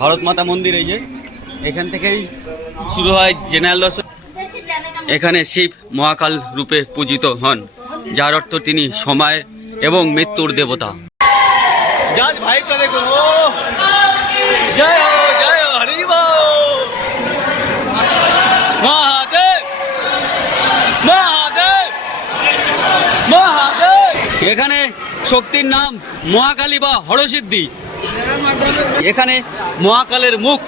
ভারত মাতা মন্দির। এই যে এখান থেকেই শুরু হয় জেনারেল দর্শন। এখানে শিব মহাকাল রূপে পূজিত হন, যার অর্থ তিনি সময় এবং মৃত্যুর দেবতা। জাজ ভাইটা দেখুন, ও জয় হো হরি বল, মহাদেব মহাদেব মহাদেব। এখানে শক্তির নাম মহাকালী বা হরসিদ্ধি। এখানে মহাকালের মুখ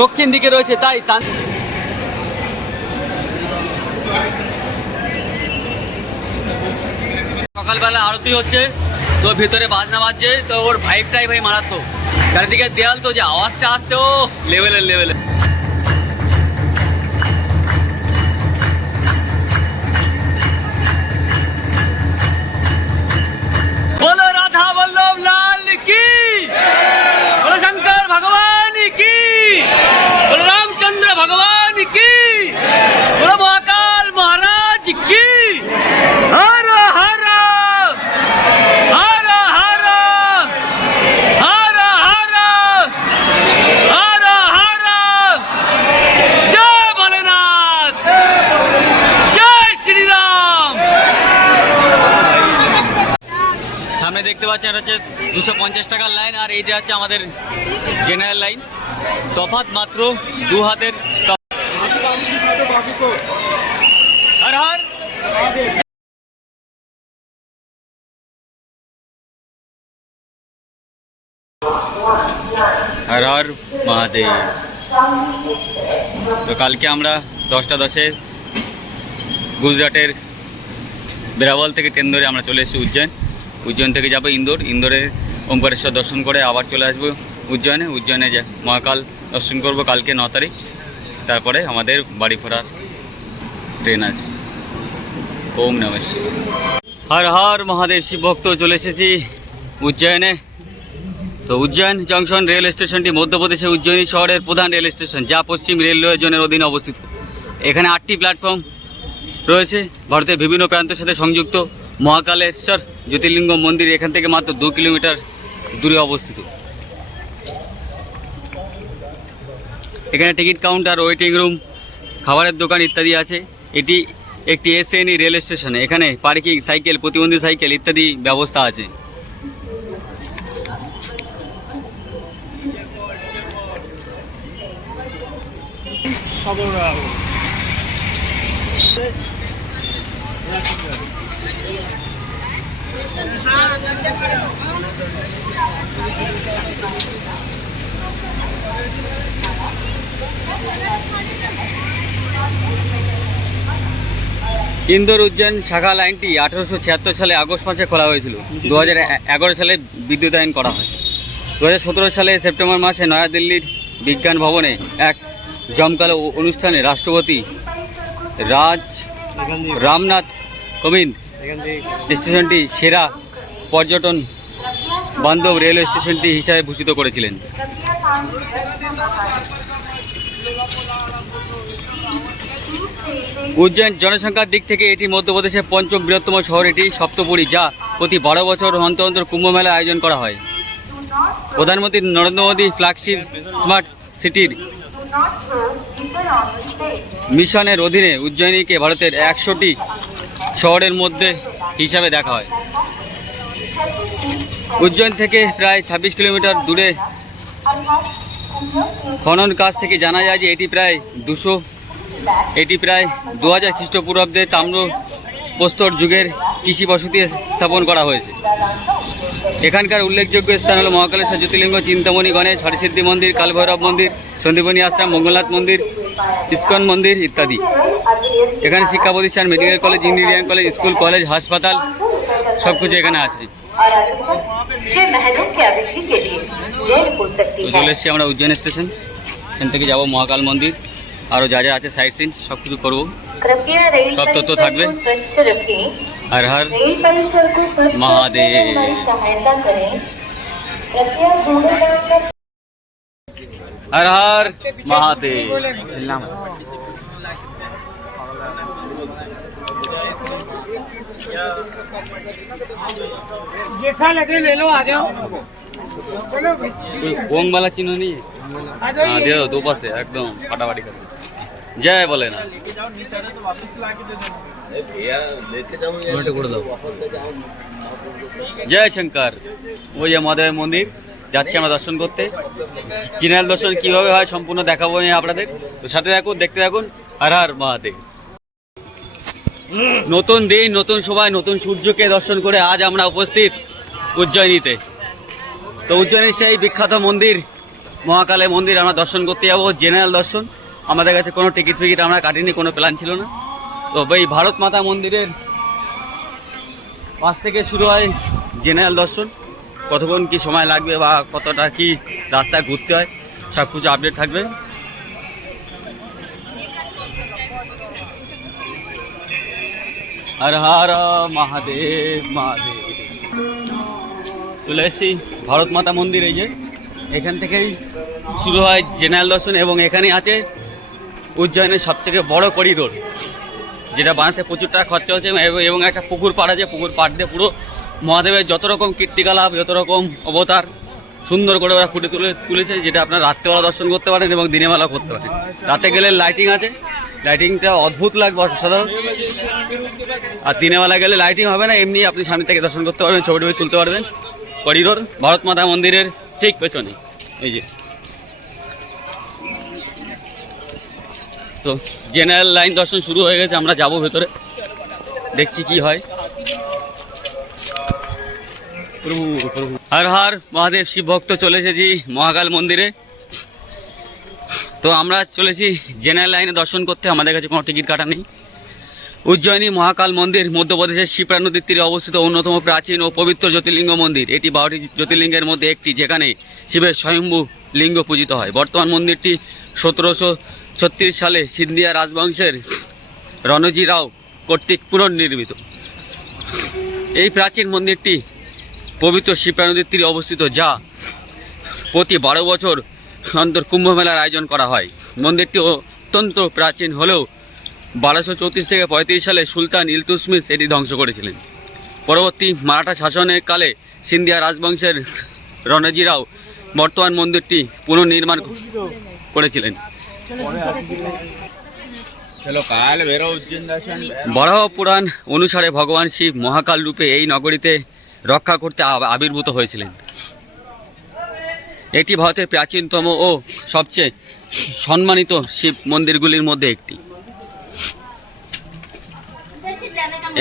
দক্ষিণ দিকে রয়েছে, তাই সকালবেলা আরতি হচ্ছে, তো ভিতরে বাজনা বাজছে, তো ওর ভাইবটাই ভাই মারাত্মক। চারিদিকে দেয়াল, তো যে আওয়াজটা আসছে ও লেভেলের। बोलो राधा वल्लभ लाल की, बोलो शंकर भगवान की, बोलो रामचंद्र भगवान की, बोलो महाकाल महाराज की। हर हर हर हर हर हर हर हर, जय भोलेनाथ, जय श्री राम। সামনে দেখতে পাচ্ছেন এটা হচ্ছে 250 টাকার লাইন, আর এইটা হচ্ছে আমাদের জেনারেল লাইন। তফাৎ মাত্র 2 হাতের। হর হর হর হর মহাদেব। তো কালকে আমরা 10টা 10-এ গুজরাটের বেরাবল থেকে ট্রেন ধরে আমরা চলে এসেছি উজ্জয়ন থেকে যাবো ইন্দোরে ওমকারেশ্বর দর্শন করে আবার চলে আসবো উজ্জয়নে মহাকাল দর্শন করব কালকে 9 তারিখ। তারপরে আমাদের বাড়ি ফেরার ট্রেন আছে। ওম নমঃ শিবায়। হর হর মহাদেব। শিব ভক্ত চলে এসেছি উজ্জয়নে। তো উজ্জয়ন জংশন রেল স্টেশনটি মধ্যপ্রদেশে উজ্জয়িনী শহরের প্রধান রেল স্টেশন, যা পশ্চিম রেলওয়ে জোনের অধীনে অবস্থিত। এখানে 8টি প্ল্যাটফর্ম রয়েছে। ভারতের বিভিন্ন প্রান্তের সাথে সংযুক্ত মহাকালেশ্বর জ্যোতির্লিঙ্গ মন্দির এখান থেকে মাত্র 2 কিলোমিটার দূরে অবস্থিত। এখানে টিকিট কাউন্টার, ওয়েটিং রুম, খাবারের দোকান ইত্যাদি আছে। এটি একটি এসএনই রেল স্টেশন। এখানে পার্কিং, সাইকেল, প্রতিবন্ধী সাইকেল ইত্যাদি ব্যবস্থা আছে। ইন্দোর উজ্জয়ন শাখা লাইনটি 1876 সালে আগস্ট মাসে খোলা হয়েছিল। 2011 সালে বিদ্যুতায়ন করা হয়। 2017 সালে সেপ্টেম্বর মাসে নয়াদিল্লির বিজ্ঞান ভবনে এক জমকালো অনুষ্ঠানে রাষ্ট্রপতি রামনাথ কোবিন্দ স্টেশনটি সেরা পর্যটন বান্ধব রেলওয়ে স্টেশনটি হিসাবে ভূষিত করেছিলেন। উজ্জয়ন জনসংখ্যার দিক থেকে এটি মধ্যপ্রদেশের 5ম বৃহত্তম শহর। এটি সপ্তপুরী, যা প্রতি 12 বছর অন্তর কুম্ভ মেলা আয়োজন করা হয়। প্রধানমন্ত্রী নরেন্দ্র মোদী ফ্ল্যাগশিপ স্মার্ট সিটির মিশনের অধীনে উজ্জয়িনীকে ভারতের 100টি শহরের মধ্যে হিসাবে দেখা হয়। উজ্জয়ন থেকে প্রায় 26 কিলোমিটার দূরে খনন কাজ থেকে জানা যায় যে এটি প্রায় 2000 খ্রিস্টপূর্বাব্দে তাম্রপ্রস্তর যুগের কৃষি বসতি স্থাপন করা হয়েছে। এখানকার উল্লেখযোগ্য স্থান হল মহাকালেশ্বর জ্যোতির্লিঙ্গ, চিন্তামণি গণেশ, হরিসিদ্ধি মন্দির, কালভৈরব মন্দির, সন্দীপনী আশ্রম, মঙ্গলনাথ মন্দির, ইস্কন মন্দির ইত্যাদি। এখানে শিক্ষা প্রতিষ্ঠান, medical college, engineering college, school, college, হাসপাতাল সব কিছু এখানে আছে। চলে এসেছি আমরা উজ্জয়ন স্টেশন। এখান থেকে যাবো মহাকাল মন্দির, আরও যা যা আছে সাইট সিন সব কিছু করবো, সব তথ্য থাকবে। হর হর মহাদেব। हर हर महादेव। जैसा लगे ले लो, आ जाओ। ওং वाला चिन्ह नहीं है? हाँ दे दो, दो पास है एकदम फटाफटी कर। जय बोले ना जय शंकर। ওই যে মহাদেবের মন্দির যাচ্ছি আমরা দর্শন করতে। চিনাল দর্শন কিভাবে হয় সম্পূর্ণ দেখাবো আমি আপনাদের, তো সাথে থাকুন, দেখতে থাকুন। হর হর মহাদেব। নতুন দিন, নতুন সময়, নতুন সূর্যকে দর্শন করে আজ আমরা উপস্থিত উজ্জয়িনীতে। তো উজ্জয়িনীর সেই বিখ্যাত মন্দির মহাকালের মন্দির আমরা দর্শন করতে যাবো, জেনারেল দর্শন। আমাদের কাছে কোনো টিকিট ফিকিট আমরা কাটিনি, কোনো প্ল্যান ছিল না। তো এই ভারত মাতা মন্দিরের পাশ থেকে শুরু হয় জেনারেল দর্শন। কতক্ষণ কি সময় লাগবে বা কতটা কি রাস্তায় ঘুরতে হয় সব কিছু আপডেট থাকবে। হর হর মহাদেব মহাদেব। চলে এসেছি ভারত মাতা মন্দির। এই যে এখান থেকেই শুরু হয় জেনারেল দর্শন এবং এখানে আছে উজ্জয়নের সবথেকে বড় করিডোর, যেটা বানাতে প্রচুর টাকা খরচা হচ্ছে এবং একটা পুকুর পাড় আছে। পুকুর পাড় দিয়ে পুরো মহাদেবের যত রকম কীর্তিকলাপ, যত রকম অবতার সুন্দর করে ওরা ফুটে তুলেছে, যেটা আপনার রাত্রেবেলা দর্শন করতে পারেন এবং দিনের বেলা করতে পারেন। রাতে গেলে লাইটিং আছে, লাইটিংটা অদ্ভুত লাগবে, অসাধারণ। আর দিনের বেলা গেলে লাইটিং হবে না, এমনি আপনি সামনে থেকে দর্শন করতে পারবেন, ছবি টবি তুলতে পারবেন। করিডোর ভারত মাতা মন্দিরের ঠিক পেছনে এই যে। তো জেনারেল লাইন দর্শন শুরু হয়ে গেছে, আমরা যাব ভেতরে, দেখছি কি হয়। হর হর মহাদেব। শিব ভক্ত চলে এসেছি মহাকাল মন্দিরে। তো আমরা চলেছি জেনারেল লাইনে দর্শন করতে, আমাদের কাছে কোনো টিকিট কাটা নেই। উজ্জয়িনী মহাকাল মন্দির মধ্যপ্রদেশের শিপ্রা নদীর তীরে অবস্থিত অন্যতম প্রাচীন ও পবিত্র জ্যোতির্লিঙ্গ মন্দির। এটি 12টি জ্যোতির্লিঙ্গের মধ্যে একটি, যেখানে শিবের স্বয়ম্ভু লিঙ্গ পূজিত হয়। বর্তমান মন্দিরটি 1736 সালে সিন্ধিয়া রাজবংশের রণজি রাও কর্তৃক পুনর্নির্মিত। এই প্রাচীন মন্দিরটি পবিত্র শিপ্রা নদীর তীরে অবস্থিত, যা প্রতি 12 বছর অন্তর কুম্ভ মেলার আয়োজন করা হয়। মন্দিরটি অত্যন্ত প্রাচীন হলেও 1234 থেকে 35 সালে সুলতান ইলতুৎমিশ এটি ধ্বংস করেছিলেন। পরবর্তী মারাঠা শাসনের কালে সিন্ধিয়া রাজবংশের রণজি রাও বর্তমান মন্দিরটি পুনর্নির্মাণ করেছিলেন। বরাহ পুরাণ অনুসারে ভগবান শিব মহাকাল রূপে এই নগরীতে রক্ষা করতে আবির্ভূত হয়েছিলেন। এটি ভারতের প্রাচীনতম ও সবচেয়ে সম্মানিত শিব মন্দিরগুলির মধ্যে একটি।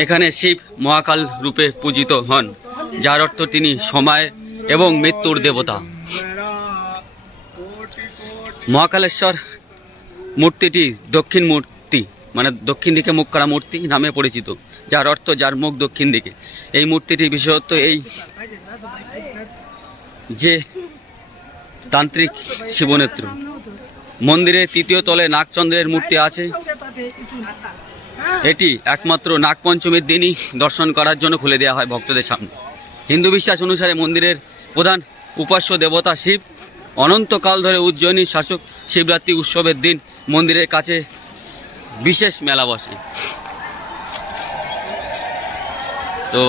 এখানে শিব মহাকাল রূপে পূজিত হন, যার অর্থ তিনি সময় এবং মৃত্যুর দেবতা। মহাকালেশ্বর মূর্তিটি দক্ষিণ মূর্তি, মানে দক্ষিণ দিকে মুখ করা মূর্তি নামে পরিচিত, যার অর্থ যার মুখ দক্ষিণ দিকে। এই মূর্তিটির বিশেষত্ব এই যে তান্ত্রিক শিবনেত্র। মন্দিরের 3য় তলে নাগচন্দ্রের মূর্তি আছে। এটি একমাত্র নাগপঞ্চমীর দিনই দর্শন করার জন্য খুলে দেওয়া হয় ভক্তদের সামনে। হিন্দু বিশ্বাস অনুসারে মন্দিরের প্রধান উপাস্য দেবতা শিব। অনন্তকাল ধরে উজ্জয়িনীর শাসক শিবরাত্রি উৎসবের দিন মন্দিরের কাছে বিশেষ মেলা বসে। তো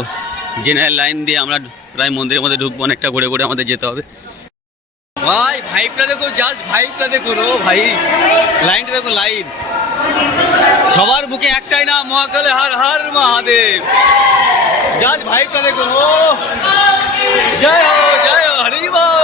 জেনারেল লাইন দিয়ে আমরা প্রায় মন্দিরের মধ্যে ঢুকবো, অনেকটা ঘুরে ঘুরে আমাদের যেতে হবে। ভাই ভাইবটা দেখো, জাস্ট ভাইবটা দেখুন। ও ভাই লাইনটা দেখুন, লাইন সবার মুখে একটাই নাম, মহাকালে হর হর মহাদেব। জাস্ট ভাইবটা দেখুন। ও জয় হো জয় হো, হরি বল।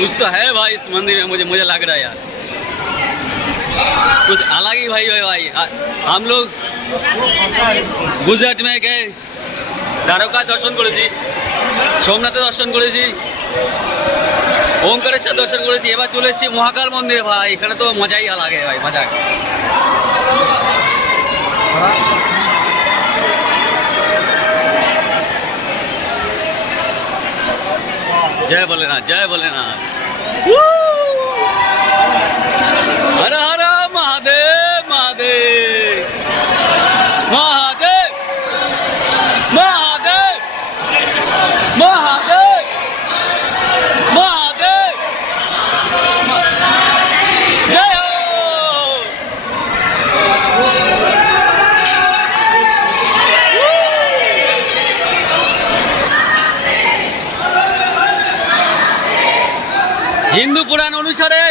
कुछ तो है भाई इस मंदिर में, मुझे लग रहा है यार कुछ अलग ही भाई है भाई। हम लोग गुजरात में गए, দ্বারকা দর্শন করেছি, সোমনাথে দর্শন করেছি, ওঙ্কারেশ্বর দর্শন করেছি, এবার চলে এসেছি মহাকাল মন্দিরে। ভাই এখানে তো মজাই লাগে ভাই, মজা। जय भोलेनाथ, जय भोलेनाथ। हर हर महादेव। অনুসারে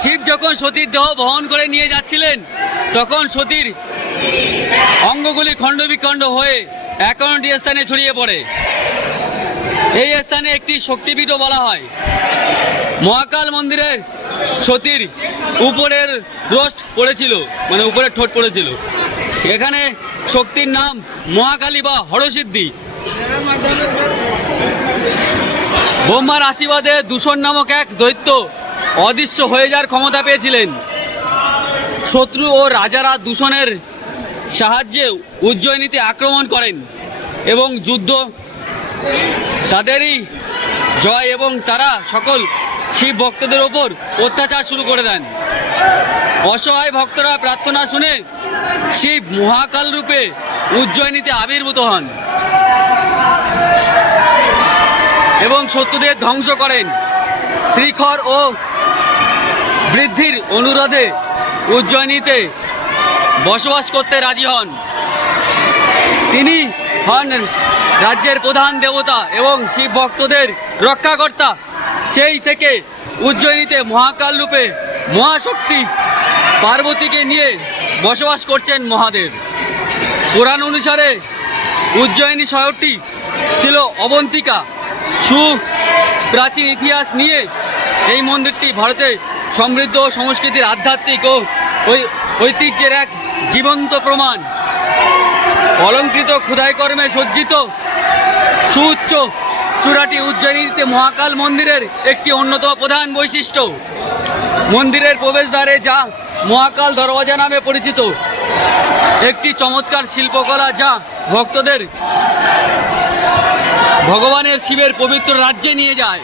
শিব যখন সতীর দেহ বহন করে নিয়ে যাচ্ছিলেন তখন সতীর অঙ্গগুলি খণ্ড বিখণ্ড হয়ে 51টি স্থানে ছড়িয়ে পড়ে। এই স্থানে একটি শক্তিপীঠও বলা হয়। মহাকাল মন্দিরে সতীর উপরের রোস্ট পড়েছিল, মানে উপরের ঠোঁট পড়েছিল। এখানে শক্তির নাম মহাকালী বা হরসিদ্ধি। ব্রহ্মার আশীর্বাদে দূষণ নামক এক দৈত্য অদৃশ্য হয়ে যাওয়ার ক্ষমতা পেয়েছিলেন। শত্রু ও রাজারা দূষণের সাহায্যে উজ্জয়িনীতে আক্রমণ করেন এবং যুদ্ধ তাদেরই জয় এবং তারা সকল শিব ভক্তদের ওপর অত্যাচার শুরু করে দেন। অসহায় ভক্তরা প্রার্থনা শুনে শিব মহাকাল রূপে উজ্জয়িনীতে আবির্ভূত হন এবং শত্রুদের ধ্বংস করেন। শ্রীখর ও বৃদ্ধির অনুরোধে উজ্জয়িনীতে বসবাস করতে রাজি হন। তিনি হন রাজ্যের প্রধান দেবতা এবং শিব ভক্তদের রক্ষাকর্তা। সেই থেকে উজ্জয়িনীতে মহাকাল রূপে মহাশক্তি পার্বতীকে নিয়ে বসবাস করছেন মহাদেব। পুরাণ অনুসারে উজ্জয়িনী শহরটি ছিল অবন্তিকা। সুপ্রাচীন ইতিহাস নিয়ে এই মন্দিরটি ভারতের সমৃদ্ধ সংস্কৃতির আধ্যাত্মিক ও ঐতিহ্যের এক জীবন্ত প্রমাণ। অলঙ্কৃত খোদাইকর্মে সজ্জিত সুউচ্চ চূড়াটি উজ্জয়িনীতে মহাকাল মন্দিরের একটি অন্যতম প্রধান বৈশিষ্ট্য। মন্দিরের প্রবেশদ্বারে যা মহাকাল দরওয়াজা নামে পরিচিত, একটি চমৎকার শিল্পকলা যা ভক্তদের ভগবানের শিবের পবিত্র রাজ্যে নিয়ে যায়।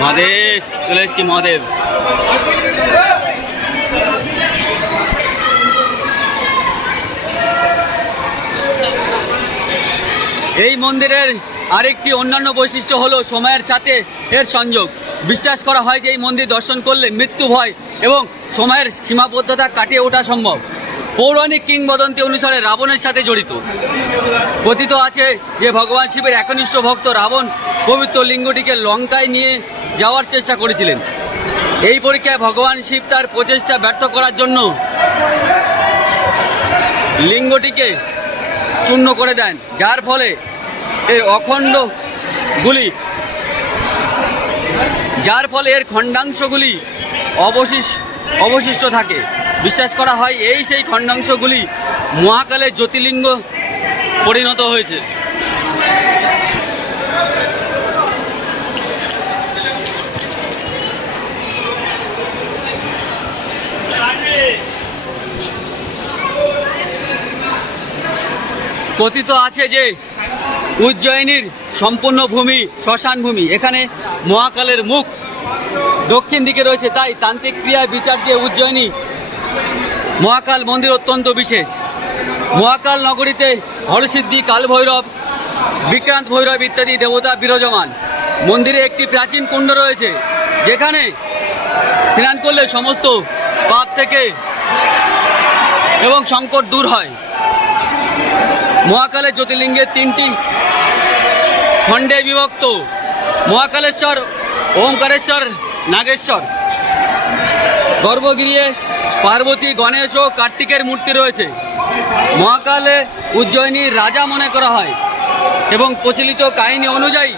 মহাদেব, চলে এসছি মহাদেব। এই মন্দিরের আরেকটি অন্যান্য বৈশিষ্ট্য হলো সময়ের সাথে এর সংযোগ। বিশ্বাস করা হয় যে এই মন্দির দর্শন করলে মৃত্যু ভয় এবং সময়ের সীমাবদ্ধতা কাটিয়ে ওঠা সম্ভব। পৌরাণিক কিংবদন্তি অনুসারে রাবণের সাথে জড়িত। কথিত আছে যে ভগবান শিবের একনিষ্ঠ ভক্ত রাবণ পবিত্র লিঙ্গটিকে লঙ্কায় নিয়ে যাওয়ার চেষ্টা করেছিলেন। এই পরীক্ষায় ভগবান শিব তার প্রচেষ্টা ব্যর্থ করার জন্য লিঙ্গটিকে শূন্য করে দেন, যার ফলে এই এর খণ্ডাংশগুলি অবশিষ্ট থাকে। বিশ্বাস করা হয় এই সেই খণ্ডাংশগুলি মহাকালের জ্যোতির্লিঙ্গ পরিণত হয়েছে। কথিত আছে যে উজ্জয়িনীর সম্পূর্ণ ভূমি শ্মশান ভূমি। এখানে মহাকালের মুখ দক্ষিণ দিকে রয়েছে, তাই তান্ত্রিক ক্রিয়ার বিচার দিয়ে উজ্জয়িনী মহাকাল মন্দির অত্যন্ত বিশেষ। মহাকাল নগরীতে হরসিদ্ধি, কাল ভৈরব, বিক্রান্ত ভৈরব ইত্যাদি দেবতা বিরাজমান। মন্দিরে একটি প্রাচীন কুণ্ড রয়েছে যেখানে স্নান করলে সমস্ত পাপ থেকে এবং সংকট দূর হয়। মহাকালের জ্যোতির্লিঙ্গের 3টি খণ্ডে বিভক্ত: মহাকালেশ্বর, ওমকারেশ্বর, নাগেশ্বর। গর্ভগৃহে পার্বতী, গণেশ ও কার্তিকের মূর্তি রয়েছে। মহাকালে উজ্জয়িনীর রাজা মনে করা হয় এবং প্রচলিত কাহিনী অনুযায়ী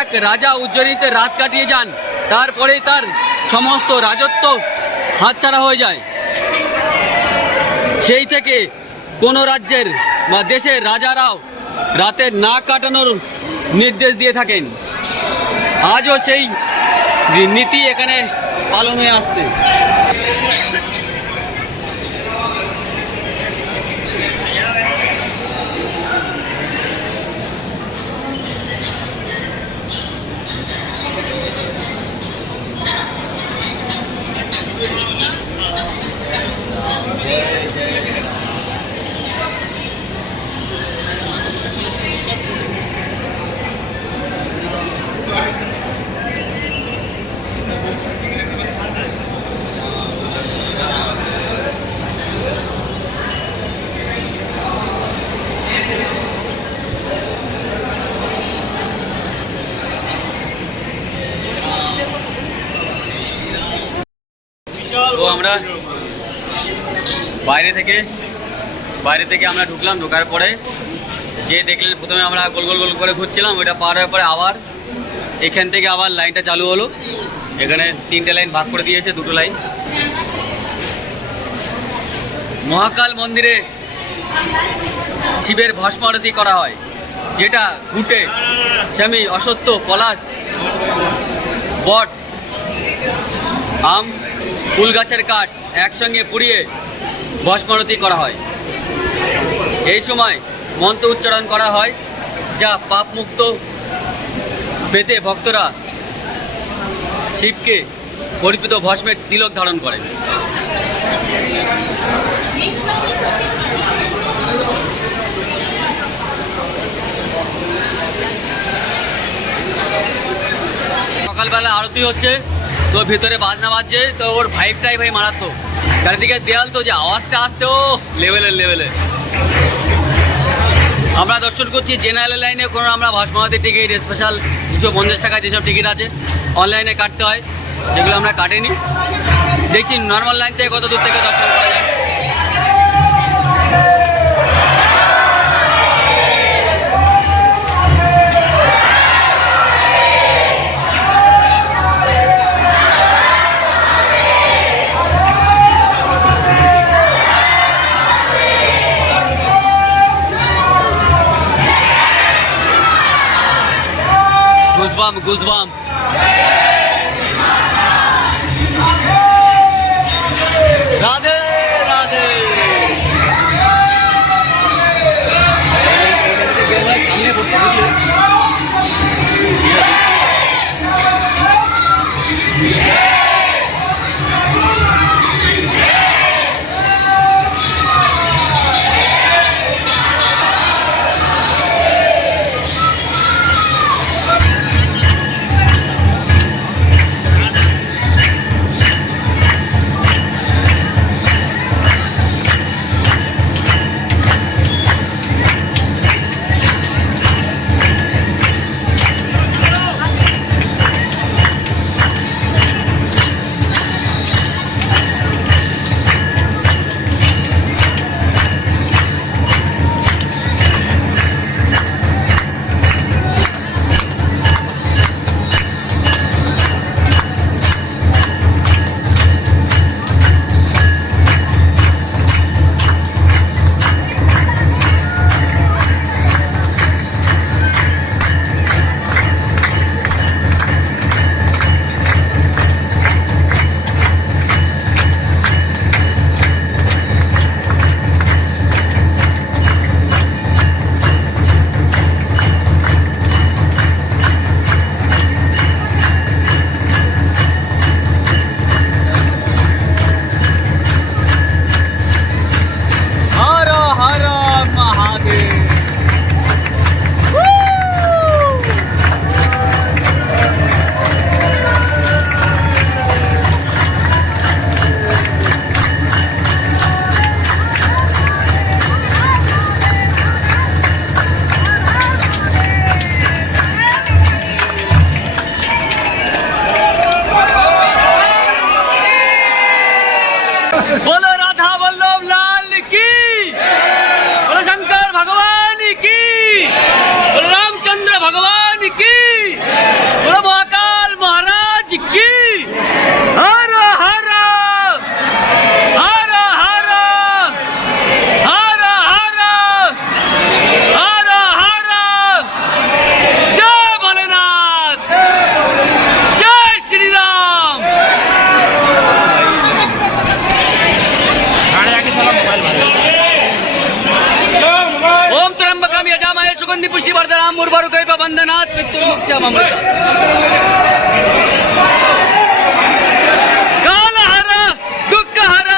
এক রাজা উজ্জয়িনীতে রাত কাটিয়ে যান, তারপরেই তার সমস্ত রাজত্ব হাতছাড়া হয়ে যায়। সেই থেকে কোনো রাজ্যের বা দেশের রাজারাও রাতে না কাটানোর নির্দেশ দিয়ে থাকেন। আজও সেই নীতি এখানে পালন হয়ে আসছে। আমরা বাইরে থেকে আমরা ঢুকলাম। ঢোকার পরে যে দেখলেন প্রথমে আমরা গোল গোল গোল করে ঘুরছিলাম, ওইটা পার হওয়ার পরে আবার এখান থেকে আবার লাইনটা চালু হলো। এখানে 3টে লাইন ভাগ করে দিয়েছে, 2টো লাইন। মহাকাল মন্দিরে শিবের ভস্ম আরতি করা হয়, যেটা ঘুটে, স্বামী, অসত্য, পলাশ, বট, আম, কুল গাছের কাঠ একসঙ্গে পুড়িয়ে ভস্ম আরতি করা হয়। এই সময় মন্ত্র উচ্চারণ করা হয়, যা পাপ মুক্ত পেতে ভক্তরা শিবকে অর্পিত ভস্মের তিলক ধারণ করে। সকালবেলা আরতি হচ্ছে, তো ভিতরে বাজনা বাজছে, তো ওর ভাইবটাই ভাই মারাত্মক। চারিদিকে দেয়াল, তো যে আওয়াজটা আসছে ও লেভেলে। আমরা দর্শন করছি জেনারেল লাইনে। কোনো আমরা ভস্মাবতীর টিকিট, স্পেশাল 250 টাকা যেসব টিকিট আছে অনলাইনে কাটতে হয়, সেগুলো আমরা কাটিনি। দেখছি নর্মাল লাইন থেকে কত দূর থেকে দর্শন করা যায়। গুজবাম রাধে রাধে। बोलो राधा वल्लभ लाल की, बोलो शंकर भगवान की, बोलो रामचंद्र भगवान की, बोलो महाकाल महाराज की। हर हर हर हर हर हर हर हर, जय भोलेनाथ, जय श्री राम। ओम त्र्यंबकम यजामहे सुगंधि पुष्टिवर्धनम उर्वारुकैव बंधनात् मृत्युर्मुक्षयममृता। कालहर, दुःखहर,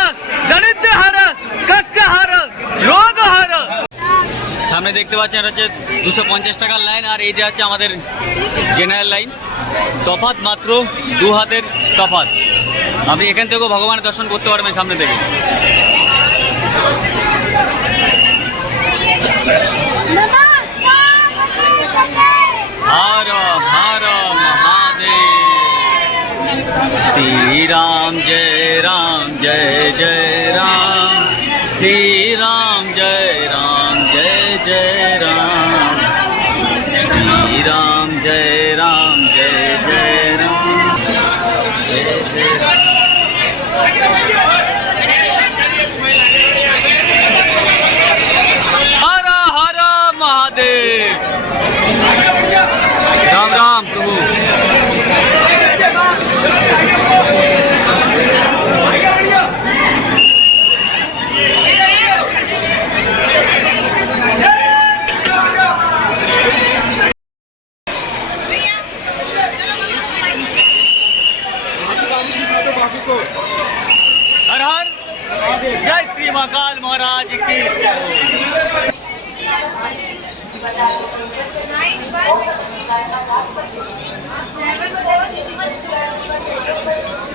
दरिद्रहर, कष्टहर, रोगहर। সামনে দেখতে পাচ্ছেন এটা হচ্ছে 250 টাকার লাইন, আর এইটা হচ্ছে আমাদের জেনারেল লাইন। তফাৎ মাত্র 2 হাতের তফাৎ। আপনি এখান থেকেও ভগবানের দর্শন করতে পারবেন সামনে থেকে। হর হর মহাদেব। श्री राम जय राम, श्री राम जय जय राम, श्री राम जय राम, जय जय राम। हर हर महादेव। राम राम प्रभु। हर हर जय श्री महाकाल महाराज की जय। Nine, 1, 7, 4,